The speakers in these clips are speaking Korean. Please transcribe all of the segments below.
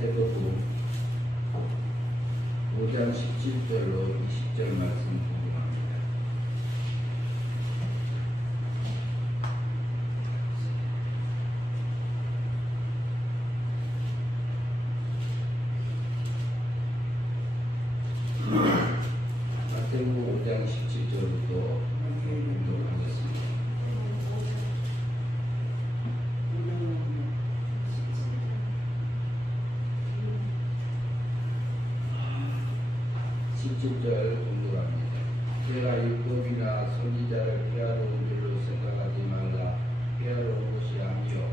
마태복음 5장 17절로 20절 말씀 공부합니다. 마태복음 5장 17절부터 공부하겠습니다. 절 공부합니다. 제가 율법이나 선지자를 피하러 온 줄로 생각하지 말라. 피하러 온 것이 아니요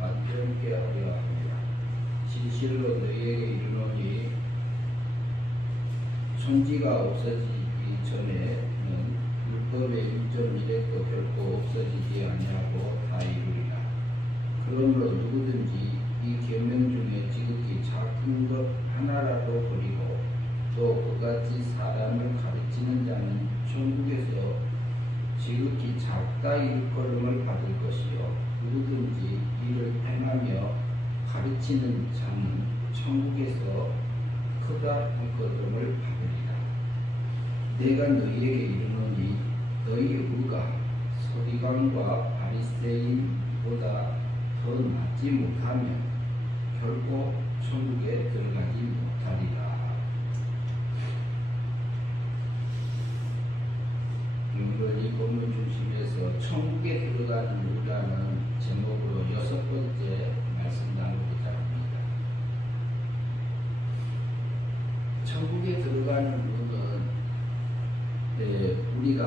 완전케 하려 합니다. 진실로 너희에게 이르노니 천지가 없어지기 전에는 율법의 1.1획도 결코 없어지지 아니하고 다 이루리라. 그러므로 누구든지 이 계명 중에 지극히 작은 것 하나라도 버리고 또 그같이 사람을 가르치는 자는 천국에서 지극히 작다 일컬음을 받을 것이요 누구든지 이를 행하며 가르치는 자는 천국에서 크다 일컬음을 받으리라. 내가 너희에게 이르노니 너희 의가 서기관과 바리새인보다 더 낫지 못하면 결코 천국에 들어가지 못하리라. 이 본문 중심에서 천국에 들어가는 문이라는 제목으로 6번째 말씀 나누고자 합니다. 천국에 들어가는 문은 우리가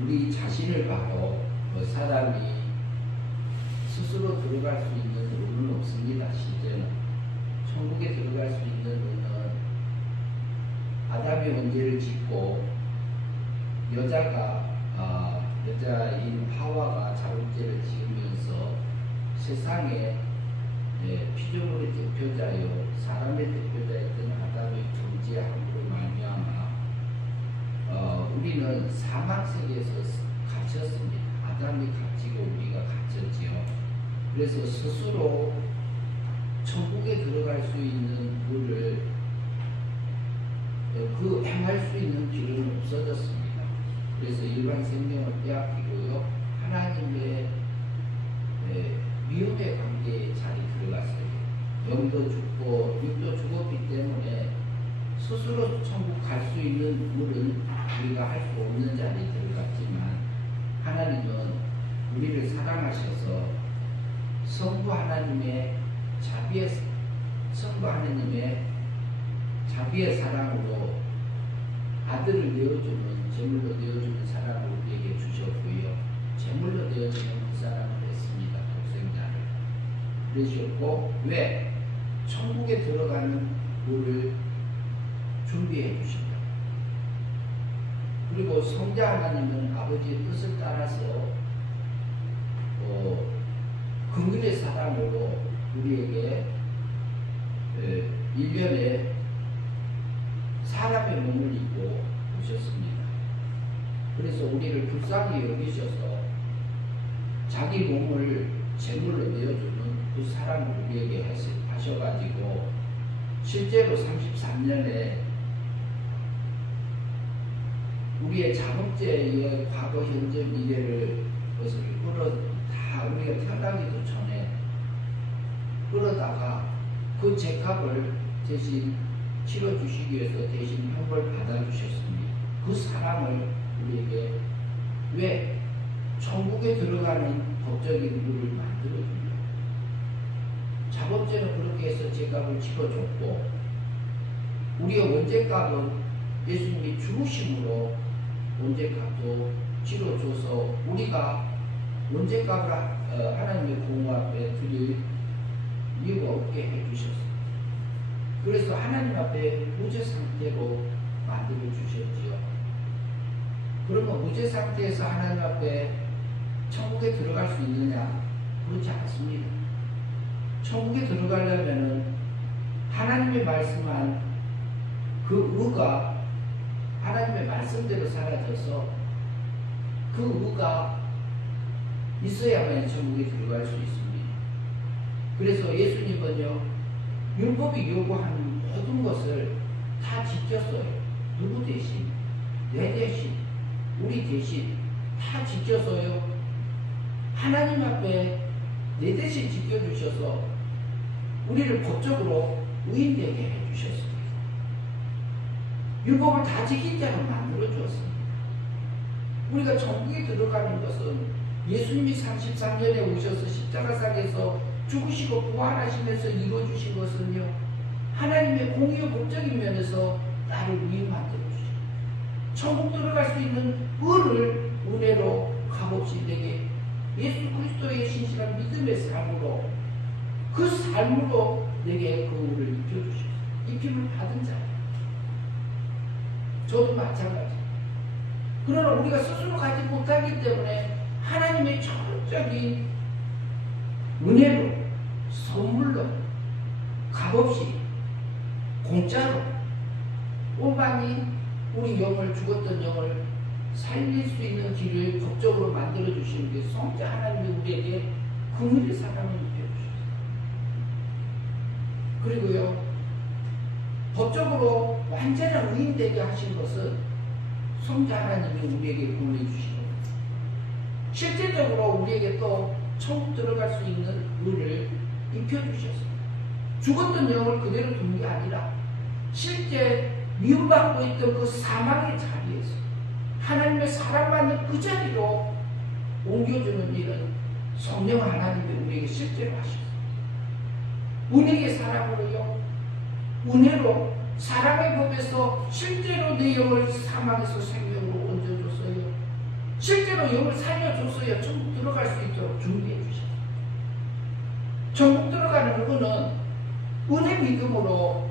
우리 자신을 봐도 사람이 스스로 들어갈 수 있는 문은 없습니다. 실제는 천국에 들어갈 수 있는 문은 아담이 원죄를 짓고 여자인 하와가 자범죄를 지으면서 세상에 피조물의 대표자요 사람의 대표자였던 아담의 범죄함으로 말미암아 우리는 사망 세계에서 갇혔습니다. 아담이 갇히고 우리가 갇혔지요. 그래서 스스로 천국에 들어갈 수 있는 물을 행할 수 있는 길은 없어졌습니다. 그래서 일반 생명을 빼앗기고요. 하나님의 미움의 관계에 잘 들어갔어요. 영도 죽고 육도 죽었기 때문에 스스로 천국 갈 수 있는 물은 우리가 할 수 없는 자리에 들어갔지만 하나님은 우리를 사랑하셔서 성부 하나님의 자비의 사랑으로 아들을 내어주는 제물로 내어주는 사람을 우리에게 주셨고요. 제물로 내어주는 그 사람을 했습니다. 독생자를. 그러셨고 왜? 천국에 들어가는 물을 준비해 주신다. 그리고 성자 하나님은 아버지의 뜻을 따라서 긍휼의 사랑으로 우리에게 1년에 사람의 몸을 입고 오셨습니다. 그래서 우리를 불쌍히 여기셔서 자기 몸을 제물로 내어주는 그 사랑을 우리에게 하셔가지고 실제로 33년에 우리의 자범죄의 과거, 현재, 미래를 다 우리가 태어나기도 전에 끌어다가 그 죄값을 대신 치러주시기 위해서 대신 형벌 받아주셨습니다. 그 사랑을 우리에게 왜 천국에 들어가는 법적인 룰을 만들어줍니다. 자범죄는 그렇게 해서 죄값을 치러줬고 우리의 원죄값은 예수님이 죽으심으로 원죄값도 치러줘서 우리가 원죄값을 하나님의 공의 앞에 드릴 이유가 없게 해주셨습니다. 그래서 하나님 앞에 무죄 상태로 만들어 주셨지요. 그러면 무죄 상태에서 하나님 앞에 천국에 들어갈 수 있느냐? 그렇지 않습니다. 천국에 들어가려면은 하나님의 말씀한 그 의가 하나님의 말씀대로 사라져서 그 의가 있어야만 천국에 들어갈 수 있습니다. 그래서 예수님은요 율법이 요구하는 모든 것을 다 지켰어요. 누구 대신? 내 대신, 우리 대신 다 지켜서요. 하나님 앞에 내 대신 지켜주셔서 우리를 법적으로 의인되게 해주셨습니다. 율법을 다 지킨 자로 만들어주었습니다. 우리가 천국에 들어가는 것은 예수님이 33년에 오셔서 십자가상에서 죽으시고 부활하시면서 이루어주신 것은요, 하나님의 공의의 법적인 면에서 나를 의인 만들어주시고 천국 들어갈 수 있는 의를 은혜로 값없이 내게 예수 그리스도의 신실한 믿음의 삶으로, 그 삶으로 내게 그 의를 입혀주시고 입힘을 받은 자예요. 저도 마찬가지. 그러나 우리가 스스로 가지 못하기 때문에 하나님의 전적인 은혜로, 선물로, 값없이, 공짜로 온전히 우리 영을, 죽었던 영을 살릴 수 있는 길을 법적으로 만들어 주시는 게 성자 하나님이 우리에게 긍휼의 사랑을 입혀주셨어요. 그리고요, 법적으로 완전한 의인 되게 하신 것은 성자 하나님이 우리에게 보내주신 겁니다. 실제적으로 우리에게 또 천국 들어갈 수 있는 의를 입혀주셨습니다. 죽었던 영을 그대로 둔 게 아니라 실제 미움받고 있던 그 사망의 자리에서 하나님의 사랑받는 그 자리로 옮겨주는 일은 성령 하나님이 우리에게 실제로 하셨습니다. 은혜의 사랑으로요, 은혜로 사랑의 법에서 실제로 내 영을 사망에서 생명으로 얹어줬어요. 실제로 영을 살려줬어요. 천국 들어갈 수 있도록 준비해 주셨어요. 천국 들어가는 그거는 은혜 믿음으로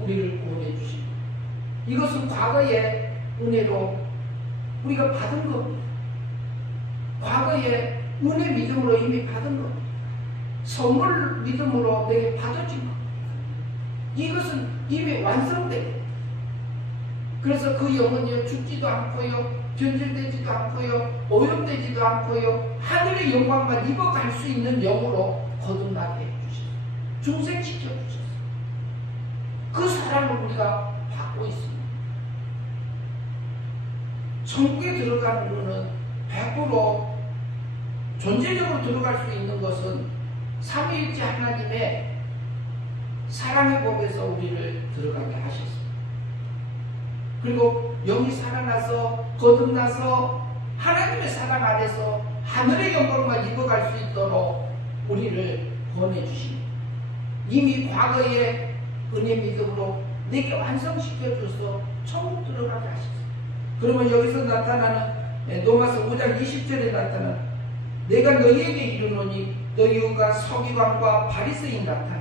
우리를 구원해 주십니다. 이것은 과거의 은혜로 우리가 받은 겁니다. 과거의 은혜 믿음으로 이미 받은 겁니다. 선물 믿음으로 내게 받아진 겁니다. 이것은 이미 완성됩니다. 그래서 그 영은요, 죽지도 않고요, 변질되지도 않고요, 오염되지도 않고요, 하늘의 영광만 입어갈 수 있는 영으로 거듭나게 해주셨어요. 중생시켜 주셨어요. 그 사랑을 우리가 받고 있습니다. 천국에 들어가는 것은 100% 존재적으로 들어갈 수 있는 것은 삼위일체 하나님의 사랑의 법에서 우리를 들어가게 하셨습니다. 그리고 영이 살아나서 거듭나서 하나님의 사랑 안에서 하늘의 영광만 입어갈 수 있도록 우리를 보내주십니다. 이미 과거의 은혜 믿음으로 내게 완성시켜줘서 천국 들어가게 하셨습니다. 그러면 여기서 나타나는 로마서 5장 20절에 나타나는 내가 너희에게 이르노니 너희가 서기관과 바리새인 나타납니다.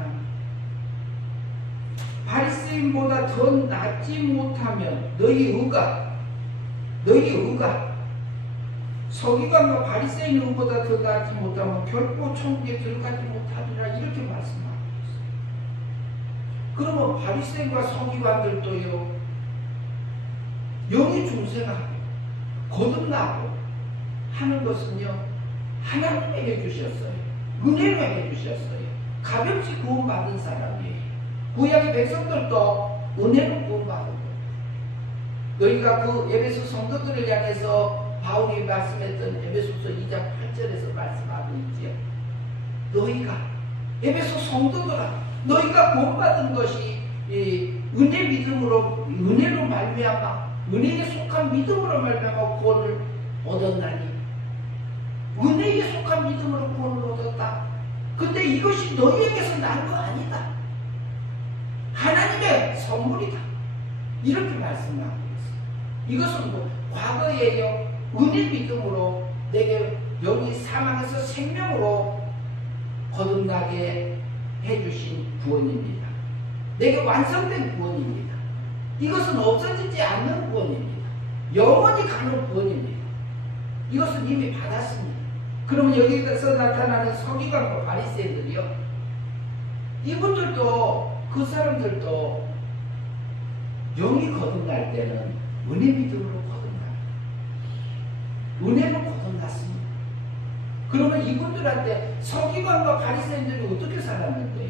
바리새인보다 더 낫지 못하면 너희 의가 서기관과 바리새인 의보다 더 낫지 못하면 결코 천국에 들어가지 못하리라, 이렇게 말씀하고 있어요. 그러면 바리새인과 서기관들도요, 영이 중생하고 거듭나고 하는 것은요, 하나님이 해주셨어요. 은혜로 해주셨어요. 가볍게 구원받은 사람이에요. 구약의 백성들도 은혜로 구원받은 거예요. 너희가 그 에베소 성도들을 향해서 바울이 말씀했던 에베소서 2장 8절에서 말씀하고 있지요. 너희가, 에베소 성도들아, 너희가 구원받은 것이 은혜 믿음으로, 은혜로 말미암아, 은혜에 속한 믿음으로 말미암아 구원을 얻었나니, 은혜에 속한 믿음으로 구원을 얻었다. 근데 이것이 너희에게서 난 거 아니다. 하나님의 선물이다. 이렇게 말씀하고 있어요. 이것은 뭐 과거에요, 은혜 믿음으로 내게 영이 사망에서 생명으로 거듭나게 해주신 구원입니다. 내게 완성된 구원입니다. 이것은 없어지지 않는 구원입니다. 영원히 가는 구원입니다. 이것은 이미 받았습니다. 그러면 여기서 나타나는 서기관과 바리새인들이요, 이분들도, 그 사람들도 영이 거듭날 때는 은혜 믿음으로 거듭납니다. 은혜로 거듭났습니다. 그러면 이분들한테 서기관과 바리새인들이 어떻게 살았는데?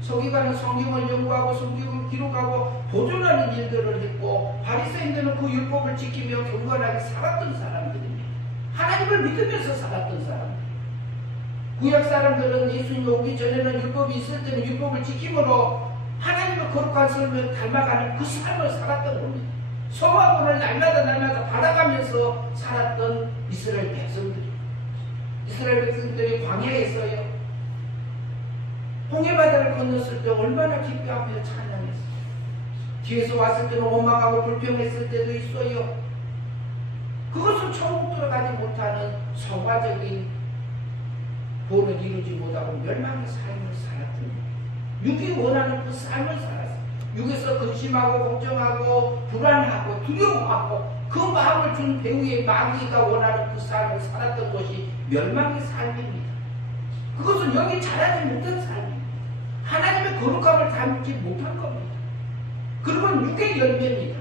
서기관은 성경을 연구하고 성경을 기록하고 보존하는 일들을 했고, 바리새인들은 그 율법을 지키며 경건하게 살았던 사람들입니다. 하나님을 믿으면서 살았던 사람들. 구약 사람들은 예수님이 오기 전에는 율법이 있을 때는 율법을 지킴으로 하나님의 거룩한 삶을 닮아가는 그 삶을 살았던 겁니다. 성화군을 날마다 받아가면서 살았던 이스라엘 백성들. 이스라엘 백성들이 광야에서요, 홍해바다를 건넜을 때 얼마나 기뻐하며 찬양했어요. 뒤에서 왔을 때는 원망하고 불평했을 때도 있어요. 그것은 천국 들어가지 못하는 성화적인 본을 이루지 못하고 멸망의 삶을 살았던 거예요. 육이 원하는 그 삶을 살았어요. 육에서 근심하고 걱정하고 불안하고 두려워하고 그 마음을 준 배우의 마귀가 원하는 그 삶을 살았던 것이 멸망의 삶입니다. 그것은 여기 자라지 못한 삶입니다. 하나님의 거룩함을 담지 못한 겁니다. 그러면 육의 열매입니다.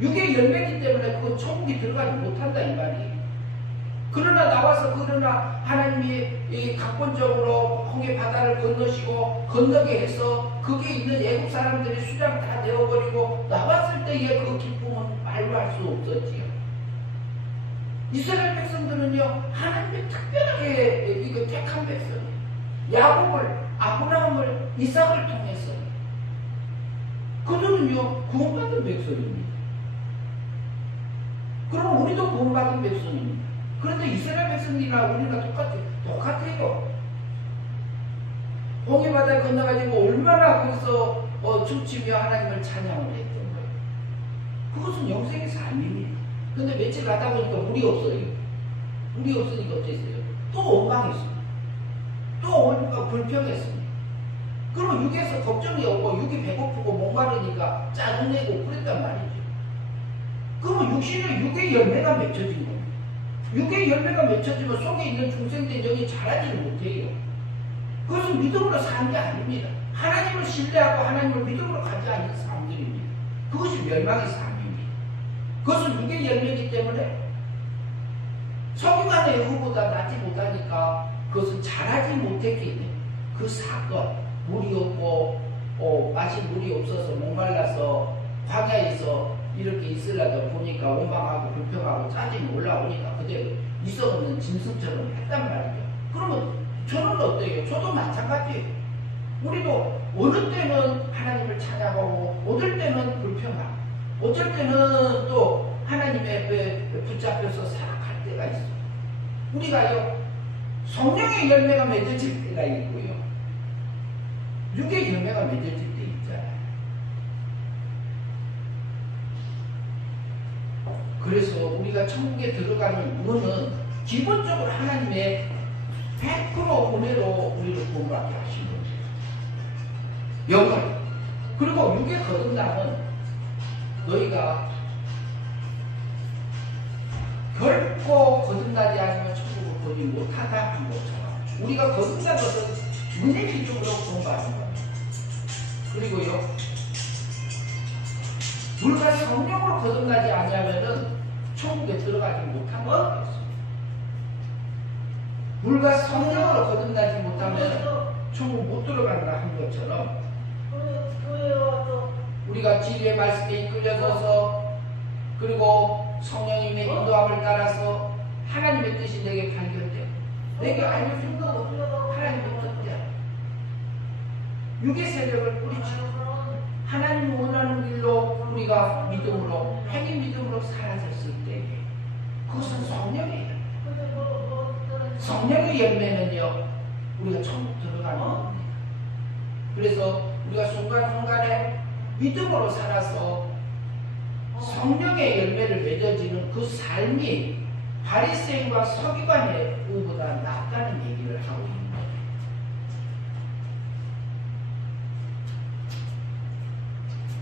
육의 열매이기 때문에 그건 천국이 들어가지 못한다 이 말이에요. 그러나 나와서 하나님이 각본적으로 홍해 바다를 건너시고 건너게 해서 거기에 있는 애국 사람들이 수장 다 되어버리고 나왔을 때의 그 기쁨은 말로 할 수 없었지요. 이스라엘 백성들은요, 하나님의 특별하게 이거 택한 백성이에요. 야곱을, 아브라함을, 이삭을 통해서 그들은요 구원받은 백성입니다. 그럼 우리도 구원받은 백성입니다. 그런데 이스라엘 백성이나 우리나 똑같아요. 홍해바다에 건너가지고 얼마나 거기서 춤추며 하나님을 찬양을 했던 거예요. 그것은 영생의 삶입니다. 근데 며칠 가다 보니까 물이 없어요. 물이 없으니까 어땠어요? 또 원망했어요. 또 불평했습니다. 그러면 육에서 걱정이 오고 육이 배고프고 목마르니까 짜증내고 그랬단 말이죠. 그러면 육의 열매가 맺혀진 겁니다. 육의 열매가 맺혀지면 속에 있는 중생된 영이 자라지를 못해요. 그것은 믿음으로 사는 게 아닙니다. 하나님을 신뢰하고 하나님을 믿음으로 가지 않는 삶들입니다. 그것이 멸망의 삶입니다. 그것은 육의 열매이기 때문에 서기관의 의보다 낫지 못하니까 그것은 자라지 못했기 때문에 그 사건, 물이 없고 마실 물이 없어서 목말라서 광야에서 이렇게 있으려다 보니까 원망하고 불평하고 짜증이 올라오니까 그대로 이성없는 짐승처럼 했단 말이죠. 그러면 저는 어때요? 저도 마찬가지예요. 우리도 어느 때는 하나님을 찬양하고 어떨 때는 불평하고 어쩔 때는 또 하나님의 붙잡혀서 살아갈 때가 있어요. 우리가요 성령의 열매가 맺어질 때가 있고요 육의 열매가 맺어질 때 있잖아요. 그래서 우리가 천국에 들어가는 문은 기본적으로 하나님의 100% 은혜로 우리를 구원받게 하신 겁니다. 영원. 그리고 육의 거듭남은 너희가 결코 거듭나지 않으면 천국을 보지 못하다 한 것처럼 우리가 거듭난 것은 은혜 기준으로 구원받는 겁니다. 그리고요 물과 성령으로 거듭나지 아니하면은 천국에 들어가지 못한 것 같습니다. 물과 성령으로 거듭나지 못하면 천국 못 들어간다 한 것처럼 우리가 진리의 말씀에 이끌려서서 그리고 성령님의 인도함을 따라서 하나님의 뜻이 내게 발견되고 내게 알려준 거 하나님의 뜻대로 육의 세력을 뿌리치고 하나님이 원하는 길로 우리가 믿음으로 행위 믿음으로 사라졌을 때 그것은 성령이에요. 성령의 열매는요 우리가 천국 들어가는 겁니다. 그래서 우리가 순간순간에 믿음으로 살아서 성령의 열매를 맺어지는 그 삶이 바리새인과 서기관의 의보다 낫다는 얘기를 하고 있는 거예요.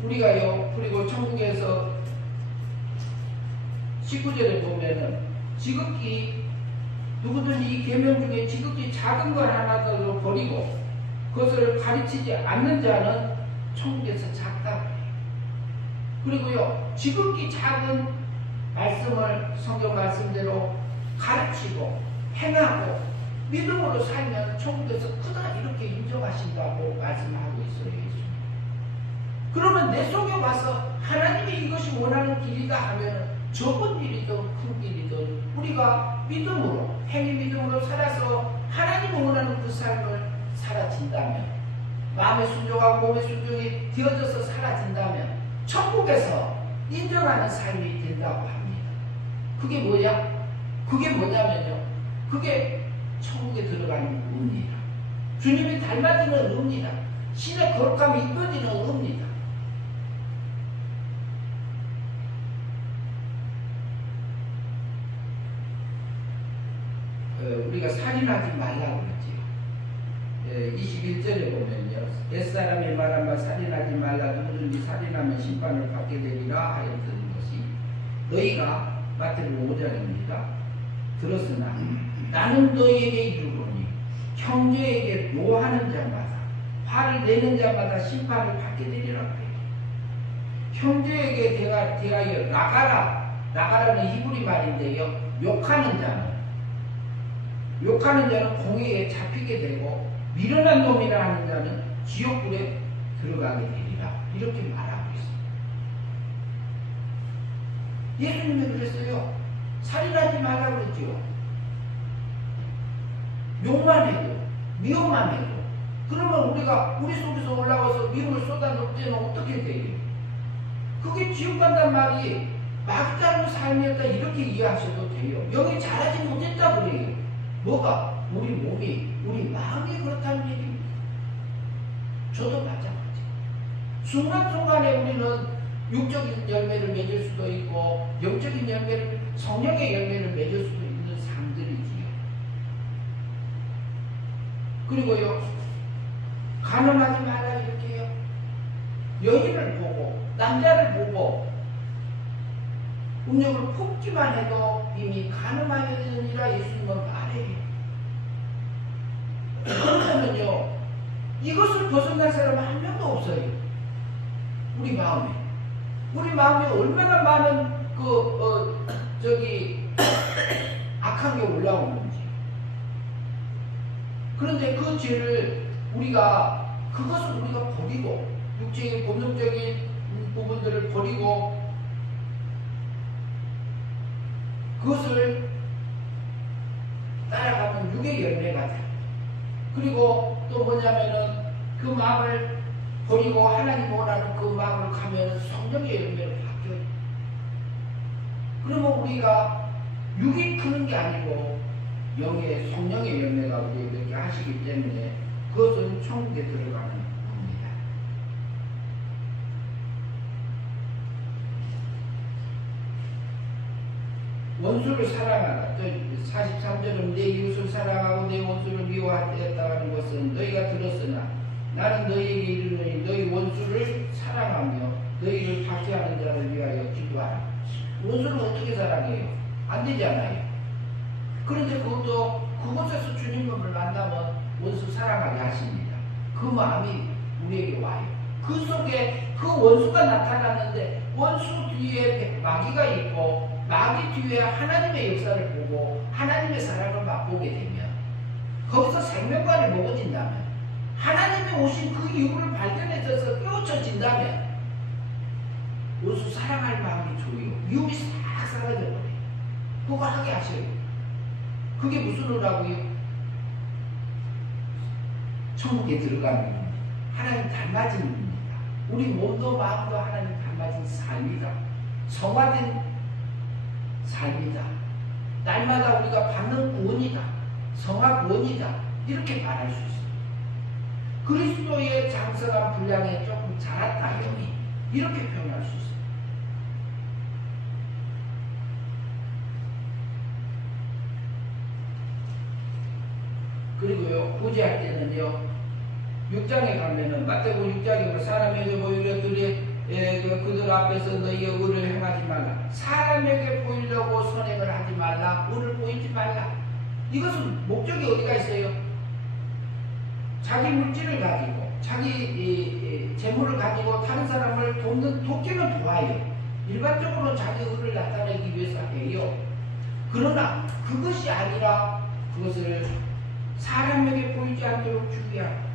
우리가요 그리고 천국에서 19절에 보면은 지극히 누구든지 이 계명 중에 지극히 작은 걸 하나도 버리고 그것을 가르치지 않는 자는 천국에서 작다. 그리고요 지극히 작은 말씀을 성경 말씀대로 가르치고 행하고 믿음으로 살면 천국에서 크다 이렇게 인정하신다고 말씀하고 있어요. 예수님. 그러면 내 속에 와서 하나님이 이것이 원하는 길이다 하면 적은 일이든 큰 일이든 우리가 믿음으로 행위 믿음으로 살아서 하나님이 원하는 그 삶을 살아진다면, 마음의 순종하고 몸의 순종이 되어져서 살아진다면 천국에서 인정하는 삶이 된다고 합니다. 그게 뭐야? 그게 뭐냐면요, 그게 천국에 들어가는 의입니다. 주님이 닮아지는 의입니다. 신의 거룩함이 입혀지는 의입니다. 우리가 살인하지 말라고 그랬지요. 21절에 보면요, 옛사람이 말한 바 살인하지 말라, 누구든지 살인하면 심판을 받게 되리라 하여 들은 것이, 너희가 마태복음 5절입니다. 들었으나 나는 너희에게 이르노니 형제에게 노하는 자마다, 화를 내는 자마다 심판을 받게 되리라 그래요. 형제에게 대하여 나가라는 히브리 말인데요, 욕하는 자는 공회에 잡히게 되고, 미련한 놈이라 하는 자는 지옥불에 들어가게 되리라, 이렇게 말하고 있습니다. 예수님이 그랬어요. 살인하지 말라고 그랬죠. 욕만 해도, 미움만 해도, 그러면 우리가 우리 속에서 올라와서 미움을 쏟아놓을 때는 어떻게 돼요? 그게 지옥 간단 말이 마귀 따르는 삶이었다, 이렇게 이해하셔도 돼요. 영이 자라지 못했다 그래요. 뭐가? 우리 몸이, 우리 마음이 그렇다는 얘기입니다. 저도 마찬가지. 순간순간에 우리는 육적인 열매를 맺을 수도 있고 영적인 열매를, 성령의 열매를 맺을 수도 있는 삶들이지요. 그리고요, 가늠하지 마라 이렇게요. 여인을 보고 남자를 보고 음욕을 품기만 해도 이미 가늠하였느니라 예수님은 말해요. 그러면요, 이것을 벗어난 사람은 한 명도 없어요. 우리 마음에 얼마나 많은 악한 게 올라오는지. 그런데 그 죄를 그것을 우리가 버리고, 육체의 본능적인 부분들을 버리고, 그것을 따라가면 육의 열매가 돼. 그리고 또 뭐냐면은 그 마음을 버리고 하나님 원하는 그 마음을 가면 성령의 열매로 바뀌어요. 그러면 우리가 육이 크는 게 아니고 영의 성령의 열매가 우리에게 하시기 때문에 그것은 천국에 들어가는 겁니다. 원수를 사랑하라. 43절은 내 이웃을 사랑하고 내 원수를 미워하였다는 것은 너희가 들었으나 나는 너희에게 이르노니 너희 원수를 사랑하며 너희를 박해하는 자를 위하여 기도하라. 원수를 어떻게 사랑해요? 안 되잖아요. 그런데 그곳에서 주님을 만나면 원수 사랑하게 하십니다. 그 마음이 우리에게 와요. 그 속에 그 원수가 나타났는데 원수 뒤에 마귀가 있고 마귀 뒤에 하나님의 역사를 보고 하나님의 사랑을 맛보게 되면, 거기서 생명관이 먹어진다면, 하나님이 오신 그 이유를 발견해서 깨우쳐진다면 원수 사랑할 마음이 조여요. 미움이 싹 사라져버려요. 그거 하게 하셔요. 그게 무슨 의라고요? 천국에 들어가는 하나님 닮아진 겁니다. 우리 몸도 마음도 하나님 닮아진 삶이다. 성화된 삶이다. 날마다 우리가 받는 구원이다. 성화 구원이다. 이렇게 말할 수 있습니다. 그리스도의 장성한 분량에 조금 자랐다 영이, 이렇게 표현할 수 있습니다. 그리고요, 구제할 때는요, 6장에 가면은 마태복음 6장에 보면 사람에게 보이려들이 그들 앞에서 너희의 의를 행하지 말라. 사람에게 보이려고 선행을 하지 말라. 의를 보이지 말라. 이것은 목적이 어디가 있어요? 자기 물질을 가지고, 자기 재물을 가지고 다른 사람을 돕기는 좋아요. 일반적으로 자기 의를 나타내기 위해서 해요. 그러나 그것이 아니라 그것을 사람에게 보이지 않도록 주의하라.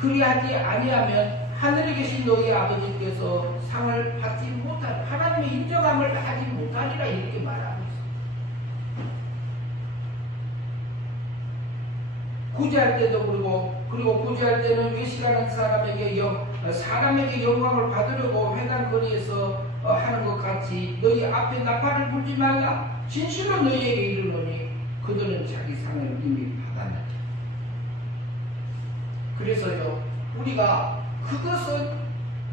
그리하지 아니하면 하늘에 계신 너희 아버지께서 상을 받지 못하리라. 하나님의 인정함을 하지 못하리라 이렇게 말하고 있습니다. 구제할 때도 그리고 구제할 때는 외식하는 사람에게 영광을 받으려고 회당거리에서 하는 것 같이 너희 앞에 나팔을 불지 말라. 진실로 너희에게 이르노니 그들은 자기 상을 이미 받았느니라. 그래서요, 우리가 그것은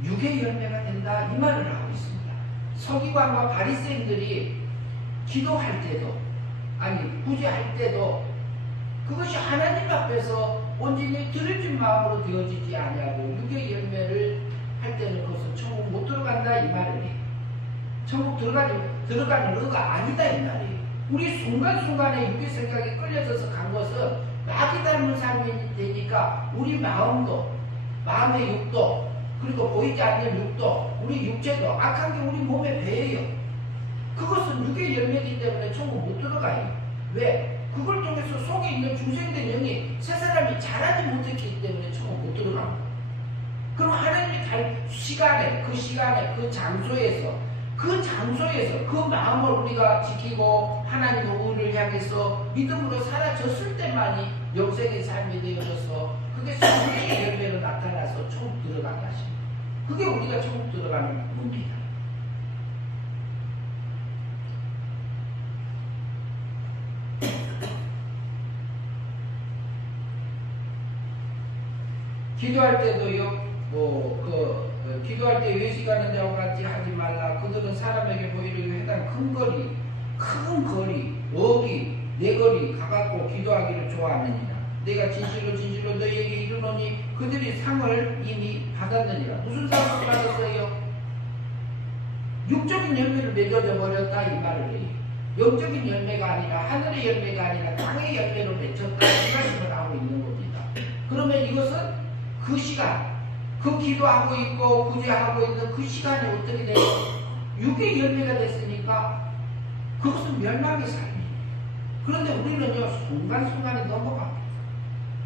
육의 열매가 된다 이 말을 하고 있습니다. 서기관과 바리새인들이 기도할 때도 아니 구제할 때도 그것이 하나님 앞에서 온전히 드려진 마음으로 되어지지 아니하고 육의 열매를 할 때는 그것은 천국 못 들어간다 이 말이에요. 천국 들어가는 의가 아니다 이 말이에요. 우리 순간순간에 육의 생각에 끌려져서 간 것은 마귀 닮은 삶이 되니까 우리 마음도 마음의 육도 그리고 보이지 않는 육도 우리 육체도 악한 게 우리 몸에 배어요. 그것은 육의 열매이기 때문에 천국 못 들어가요. 왜? 그걸 통해서 속에 있는 중생된 영이 새 사람이 자라지 못했기 때문에 천국 못 들어갑니다. 그럼 하나님이 달 시간에 그 장소에서 그 마음을 우리가 지키고 하나님의 의를 향해서 믿음으로 사라졌을 때만이 영생의 삶이 되어져서 그게 성령의 열매로 나타나서 천국 들어가게 하십니다. 그게 우리가 천국 들어가는 문제다. 기도할 때도요, 기도할 때 외식하는 자와 같이 하지 말라. 그들은 사람에게 보이려고 해당 큰 거리, 내 거리 가갖고 기도하기를 좋아하느니라. 내가 진실로 너희에게 이르노니 그들이 상을 이미 받았느니라. 무슨 상을 받았어요? 육적인 열매를 맺어져 버렸다 이 말을 해요. 영적인 열매가 아니라 하늘의 열매가 아니라 땅의 열매로 맺혔다 이 말씀을 하고 있는 겁니다. 그러면 이것은 그 시간, 그 기도하고 있고 구제하고 있는 그 시간이 어떻게 돼요? 육의 열매가 됐으니까 그것은 멸망의 삶이에요. 그런데 우리는요 순간순간에 넘어갑니다.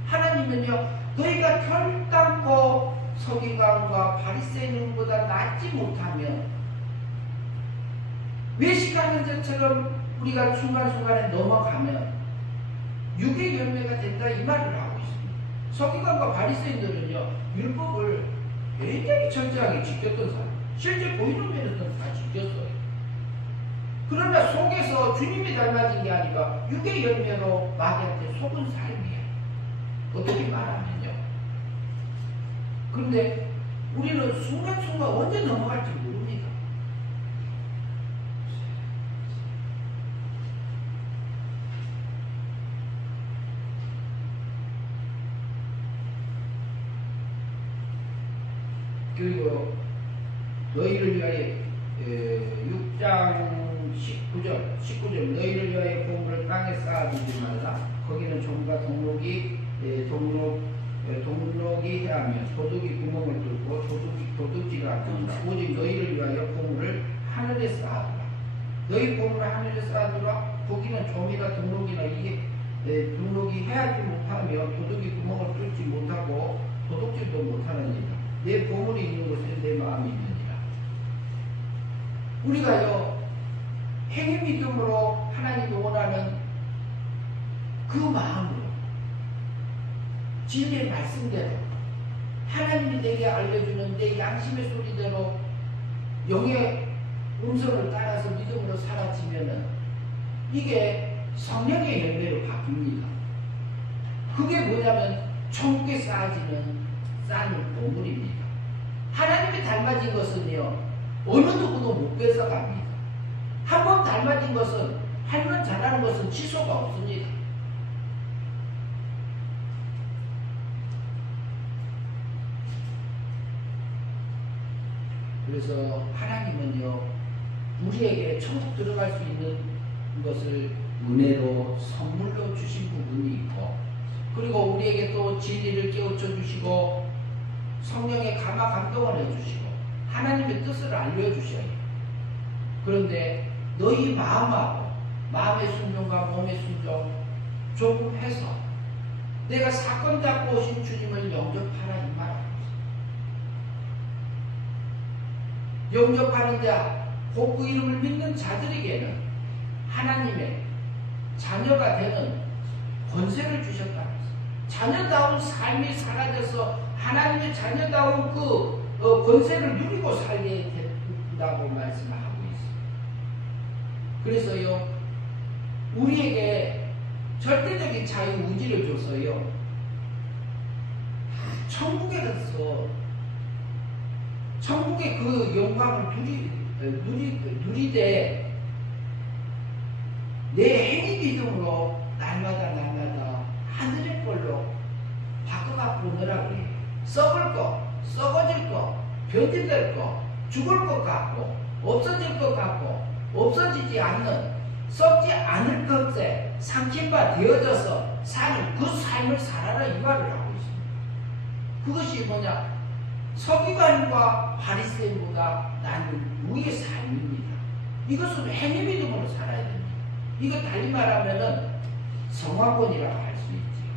하나님은요 너희가 결단코 서기관과 바리새인보다 낫지 못하면 외식하는 자처럼 우리가 순간순간에 넘어가면 육의 열매가 된다 이 말을 하고 있습니다. 서기관과 바리새인들은요 율법을 굉장히 철저하게 지켰던 사람, 실제 보이는 면에서는 다 지켰어요. 그러나 속에서 주님이 닮아진 게 아니라 육의 열매로 마귀한테 속은 삶이에요. 어떻게 말하면요. 그런데 우리는 순간순간 언제 넘어갈지 모릅니다. 그리고 너희를 위하여 6장 19절 너희를 위하여 보물을 땅에 쌓아두지 말라. 거기는 종과 동록이 해하며 도둑이 구멍을 뚫고 도둑질을 하느니라. 오직 너희를 위하여 보물을 하늘에 쌓아두라. 너희 보물을 하늘에 쌓아두라. 거기는 좀이나 동록이나 이게 동록이 해하지 못하며 도둑이 구멍을 뚫지 못하고 도둑질도 못하느니라. 내 보물이 있는 곳에 내 마음이 있느니라. 우리가요 행위 믿음으로 하나님이 원하는 그 마음으로 진리의 말씀대로 하나님이 내게 알려주는 내 양심의 소리대로 영의 음성을 따라서 믿음으로 살아지면은 이게 성령의 열매로 바뀝니다. 그게 뭐냐면 천국에 쌓아지는 쌓는 보물입니다. 하나님이 닮아진 것은요 어느 누구도 못 뺏어갑니다. 한 번 닮아진 것은 한 번 잘하는 것은 취소가 없습니다. 그래서 하나님은요 우리에게 천국 들어갈 수 있는 것을 은혜로 선물로 주신 부분이 있고 그리고 우리에게 또 진리를 깨우쳐 주시고 성령의 감화 감동을 해주시고 하나님의 뜻을 알려주셔요. 그런데 너희 마음하고 마음의 순종과 몸의 순종 조금 해서 내가 사건 잡고 오신 주님을 영접하라 이 말. 영접하는 자, 곧 그 이름을 믿는 자들에게는 하나님의 자녀가 되는 권세를 주셨다. 자녀다운 삶이 사라져서 하나님의 자녀다운 그 권세를 누리고 살게 된다고 말씀을 하고 있습니다. 그래서요, 우리에게 절대적인 자유의지를 줘서요, 천국에 가서 천국의 그 영광을 누리되 내 행위 믿음으로 날마다 하늘의 꼴로 바꿔가 보느라 그래요. 썩을 거, 썩어질 거, 변질될 거, 죽을 것 같고, 없어질 것 같고, 없어지지 않는, 썩지 않을 것에 삼킨바 되어져서 사는 그 삶을 살아라 이 말을 하고 있습니다. 그것이 뭐냐? 서기관과 바리새인보다 나는 우리의 삶입니다. 이것은 행위 믿음으로 살아야 됩니다. 이거 달리 말하면은 성화권이라고 할 수 있지요.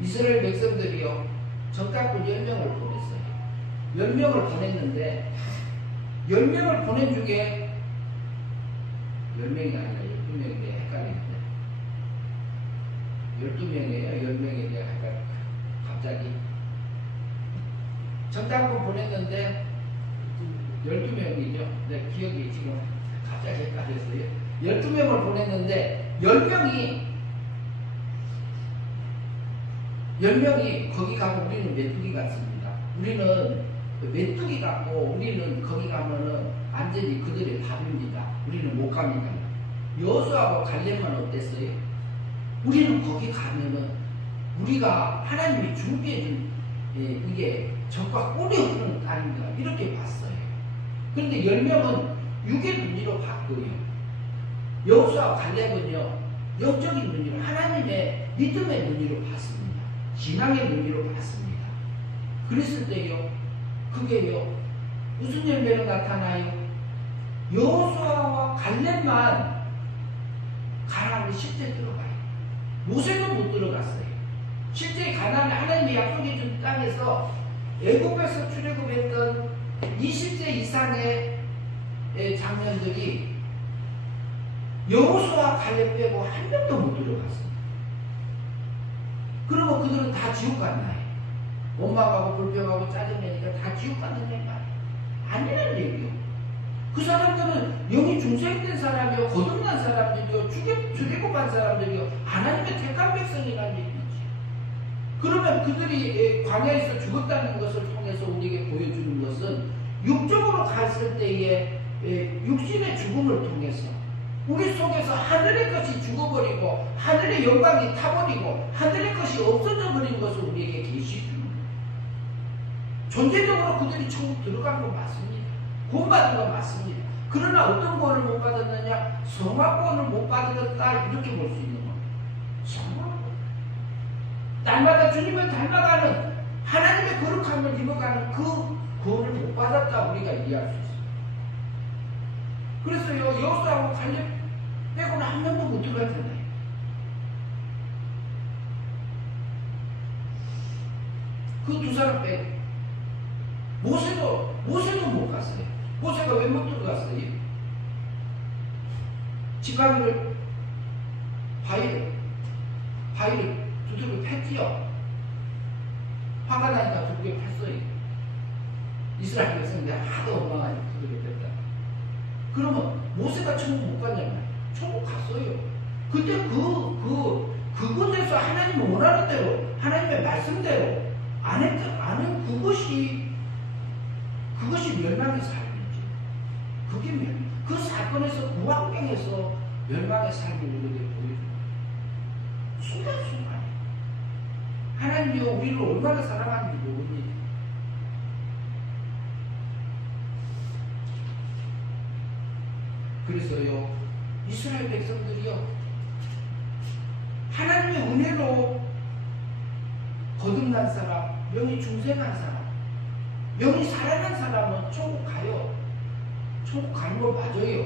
이스라엘 백성들이요, 정탐꾼 10명을 보냈어요. 10명을 보냈는데 10명을 보낸 중에 10명이 아니라 12명인데 헷갈리는데 12명이에요. 10명인데 갑자기 정탐꾼 보냈는데 12명이죠. 내 기억이 지금 갑자기 헷갈렸어요. 12명을 보냈는데 10명이 거기 가면 우리는 메뚜기 같습니다. 우리는 메뚜기 같고 우리는 거기 가면은 완전히 그들의 밥입니다. 우리는 못 갑니다. 여호수아하고 갈렙만 어땠어요? 우리는 거기 가면은 우리가 하나님이 준비해준 이게 적과 꿀이 흐르는 땅입니다. 이렇게 봤어요. 그런데 10명은 육의 눈으로 봤고요. 여호수아와 갈렙은요, 영적인 눈으로, 하나님의 믿음의 눈으로 봤습니다. 신앙의 눈으로 봤습니다. 그랬을 때요, 그게요, 무슨 열매로 나타나요? 여호수아와 갈렙만 가나안에 실제 들어가요. 모세도 못 들어갔어요. 실제 가나안에 하나님이 약속해 준 땅에서 애굽에서 출애굽했던 20세 이상의 장면들이 여호수아 갈렙 빼고 한 명도 못 들어갔습니다. 그러면 그들은 다 지옥 갔나요? 원망하고 불평하고 짜증내니까 다 지옥 갔느냐 말이에요. 아니라는 얘기요. 그 사람들은 영이 중생된 사람이요, 거듭난 사람들이요, 출애굽한 사람들이요, 하나님의 택한 백성이라는 얘기지. 그러면 그들이 광야에서 죽었다는 것을 통해서 우리에게 보여주는 것은 육적으로 갔을 때의 육신의 죽음을 통해서 우리 속에서 하늘의 것이 죽어버리고 하늘의 영광이 타버리고 하늘의 것이 없어져 버린 것을 우리에게 계시주는 거예요. 존재적으로 그들이 천국 들어간 거 맞습니다. 구원받은 거 맞습니다. 그러나 어떤 구원을 못 받았느냐? 성화권을 못 받았다, 이렇게 볼 수 있는 겁니다. 성화권. 날마다 주님을 닮아가는 하나님의 거룩함을 입어가는 그 구원을 못 받았다, 우리가 이해할 수 있습니다. 그래서요, 여호수아하고 갈렙 빼고는 한 명도 못 들어갔잖아요. 그 두 사람 빼고 모세도 못 갔어요. 모세가 왜 못 들어갔어요? 지팡이를 바위를 두들겨 팼지요. 화가 나니까 두들겨 팼어요. 이스라엘 백성들이 하도 원망하니까 두들겨 팼다. 그러면 모세가 천국 못 갔냐면 천국 갔어요. 근데 그곳에서 하나님이 원하는 대로, 하나님의 말씀대로 안 그것이 멸망의 삶이지. 그게 그 사건에서, 그 환경에서 멸망의 삶을 우리에게 보여주는 순간순간 하나님이 우리를 얼마나 사랑하는지 모릅니다. 그래서요, 이스라엘 백성들이요, 하나님의 은혜로 거듭난 사람, 영이 중생한 사람, 영이 살아난 사람은 천국 가요. 천국 가는 거 맞아요.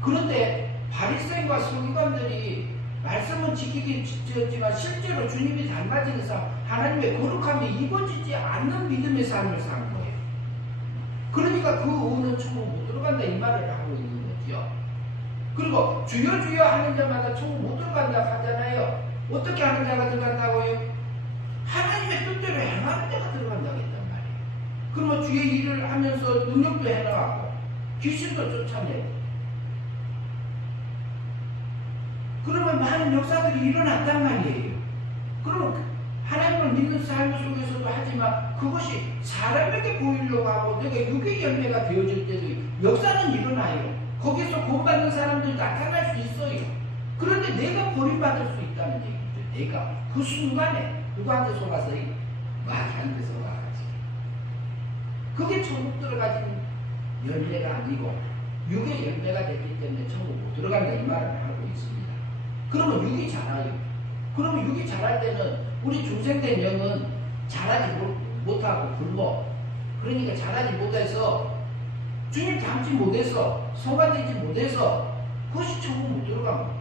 그런데 바리새인과 서기관들이 말씀은 지키지만 실제로 주님이 닮아지는 삶, 하나님의 거룩함이 입어지지 않는 믿음의 삶을 사는 거예요. 그러니까 그 의는 천국 못 들어간다 이 말을 하고 있는 거죠. 그리고 주여 주여 하는 자마다 천국 못 들어간다 하잖아요. 어떻게 하는 자가 들어간다고요? 하나님의 뜻대로 행하는 자가 들어간다고 했단 말이에요. 그러면 주의 일을 하면서 능력도 해나가고 귀신도 쫓아내고 그러면 많은 역사들이 일어났단 말이에요. 그럼 하나님을 믿는 삶 속에서도 하지만 그것이 사람에게 보이려고 하고 내가 육의 열매가 되어질 때도 역사는 일어나요. 거기서 구원받는 사람들이 나타날 수 있어요. 그런데 내가 버림받을 수 있다는 얘기죠. 내가 그 순간에 누구한테 속아서요? 마귀한테 속아가지. 그게 천국 들어가진 열매가 아니고 육의 열매가 됐기 때문에 천국 못 들어간다 이 말을 하고 있습니다. 그러면 육이 자라요. 그러면 육이 자랄 때는 우리 중생된 영은 자라지 못하고 굶어. 그러니까 자라지 못해서 주님 닮지 못해서 성화되지 못해서 그것이 천국 못 들어갑니다.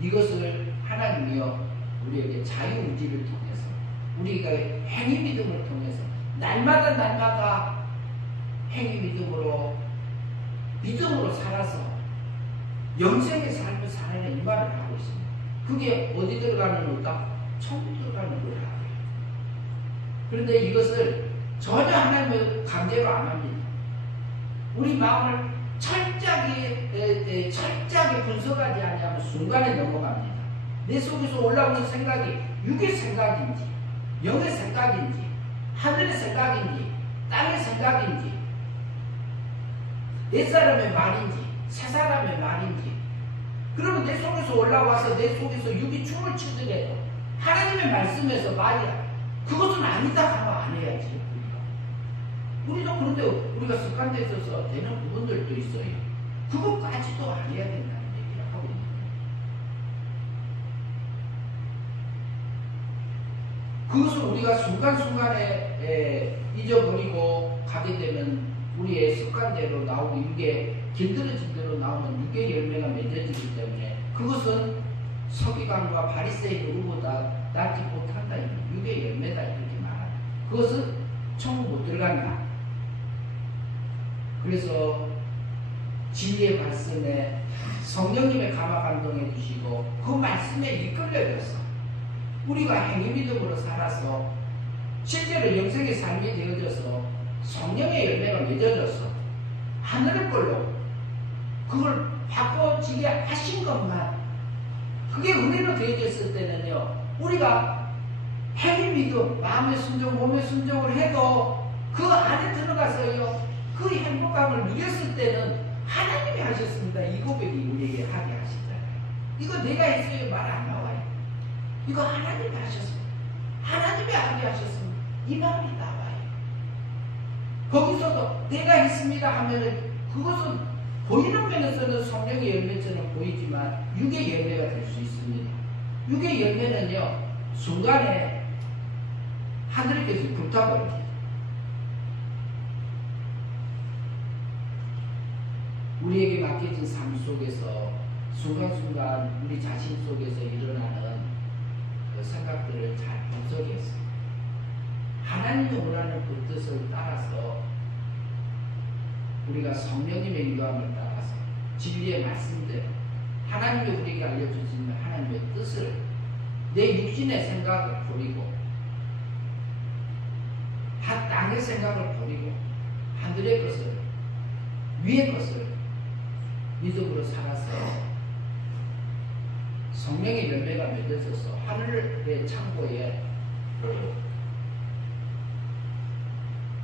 이것을 하나님이요 우리에게 자유의지를 통해서 우리가 행위 믿음을 통해서 날마다 행위 믿음으로 살아서 영생의 삶을 살아내는 이 말을 하고 있습니다. 그게 어디 들어가는 거다? 천국 들어가는 거다. 그런데 이것을 전혀 하나님의 강제로 안 합니다. 우리 마음을 철저하게 분석하지 않으면 순간에 넘어갑니다. 내 속에서 올라오는 생각이 육의 생각인지 영의 생각인지 하늘의 생각인지 땅의 생각인지 옛사람의 말인지 새사람의 말인지 그러면 내 속에서 올라와서 내 속에서 육이 춤을 추더라도 하나님의 말씀에서 말이야 그것은 아니다 하면 안 해야지. 우리도 그런데 우리가 습관돼 있어서 되는 부분들도 있어요. 그것까지도 안 해야 된다는 얘기를 하고 있는 거예요. 그것을 우리가 순간순간에 잊어버리고 가게 되면 우리의 습관대로 나오고 육에 길들여진 대로 나오는 육의 열매가 맺어지기 때문에 그것은 서기관과 바리새인 의보다 낫지 못한다. 육의 열매다 이렇게 말합니다. 그것은 천국 못 들어간다. 그래서 진리의 말씀에 성령님의 감화 감동해 주시고 그 말씀에 이끌려져서 우리가 행위 믿음으로 살아서 실제로 영생의 삶이 되어져서 성령의 열매가 맺어져서 하늘의 걸로 그걸 바꿔지게 하신 것만 그게 은혜로 되어졌을 때는요 우리가 행위 믿음 마음의 순종 몸의 순종을 해도 그 안에 들어가서요 그 행복감을 누렸을 때는 하나님이 하셨습니다. 이 고백이 우리에게 하게 하시잖아요. 이거 내가 했어요 말 안 나와요. 이거 하나님이 하셨습니다. 하나님이 하게 하셨습니다. 이 말이 나와요. 거기서도 내가 했습니다 하면은 그것은 보이는 면에서는 성령의 열매처럼 보이지만 육의 열매가 될 수 있습니다. 육의 열매는요 순간에 하늘께서 불타버립니다. 우리에게 맡겨진 삶 속에서 순간순간 우리 자신 속에서 일어나는 그 생각들을 잘 분석해서 하나님이 원하는 그 뜻을 따라서 우리가 성령님의 인도함을 따라서 진리의 말씀대로 하나님이 우리에게 알려주시는 하나님의 뜻을 내 육신의 생각을 버리고 땅의 생각을 버리고 하늘의 것을 위의 것을 믿음으로 살아서 성령의 열매가 맺어져서 하늘의 창고에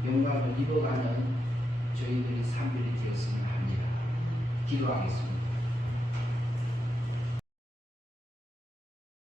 영광을 입어가는 저희들이 삶들이 되었으면 합니다. 기도하겠습니다.